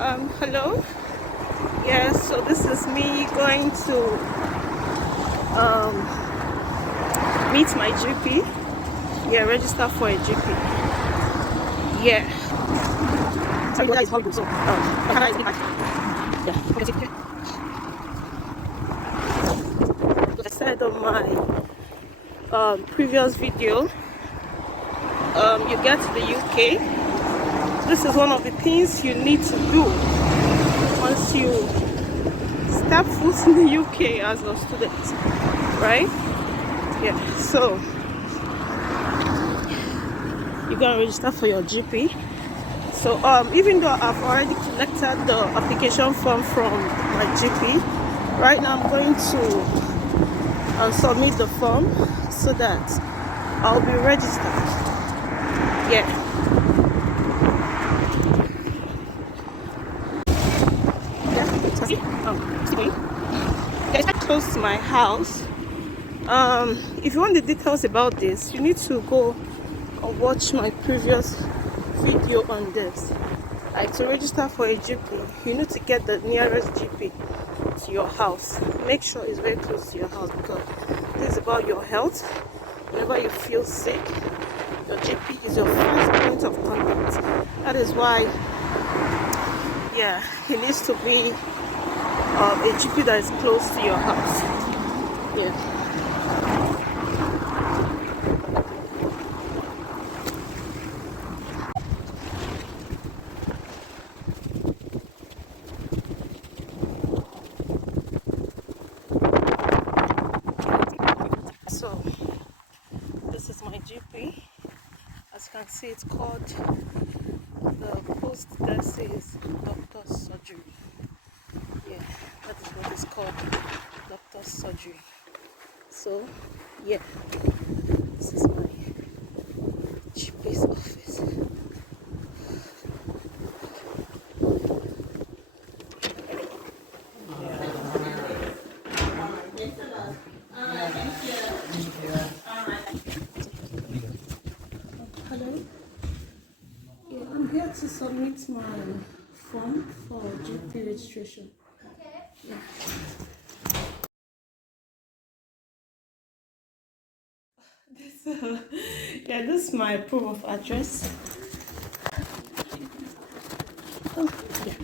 Hello. Yeah, so this is me going to meet my GP. Yeah, register for a GP. Yeah. So that is how it goes. So, can I yeah. Okay. I said on my previous video, you get to the UK. This is one of the things you need to do once you step foot in the UK as a student, right? Yeah, so you're gonna register for your GP. So even though I've already collected the application form from my GP, right now I'm going to submit the form so that I'll be registered. Yeah. It's close to my house. If you want the details about this, you need to go and watch my previous video on this. Like, to register for a GP, you need to get the nearest GP to your house. Make sure it's very close to your house, because this is about your health. Whenever you feel sick, your GP is your first point of contact. That is why, yeah, it needs to be a GP that is close to your house. Yeah. So this is my GP. As you can see, it's called, the post that says doctor's surgery. Yeah, that is what it's called, doctor's surgery. So yeah, this is my GP's office. Hello. Yeah, I'm here to submit my form for GP registration. Yeah. Yeah, this is my proof of address. Oh, yeah.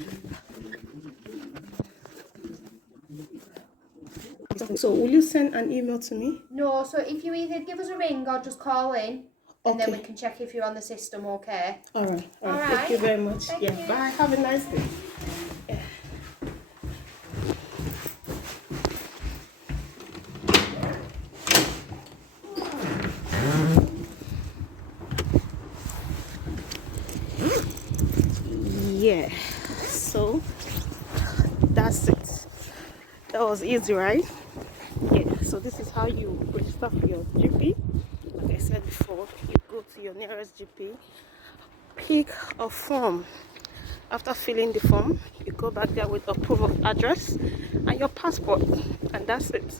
So will you send an email to me? No, so if you either give us a ring or just call in, and then we can check if you're on the system, okay? All right. Thank you very much. Thank you. Bye. Have a nice day. Yeah. Yeah, so that's it. That was easy, right? Yeah, so this is how you register for your GP. Like I said before, you go to your nearest GP, pick a form. After filling the form, you go back there with a proof of address and your passport, and that's it.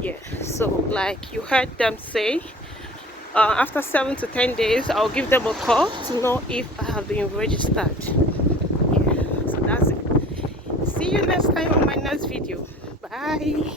Yeah, so like you heard them say, after 7 to 10 days, I'll give them a call to know if I have been registered. Yeah, so that's it. See you next time on my next video. Bye.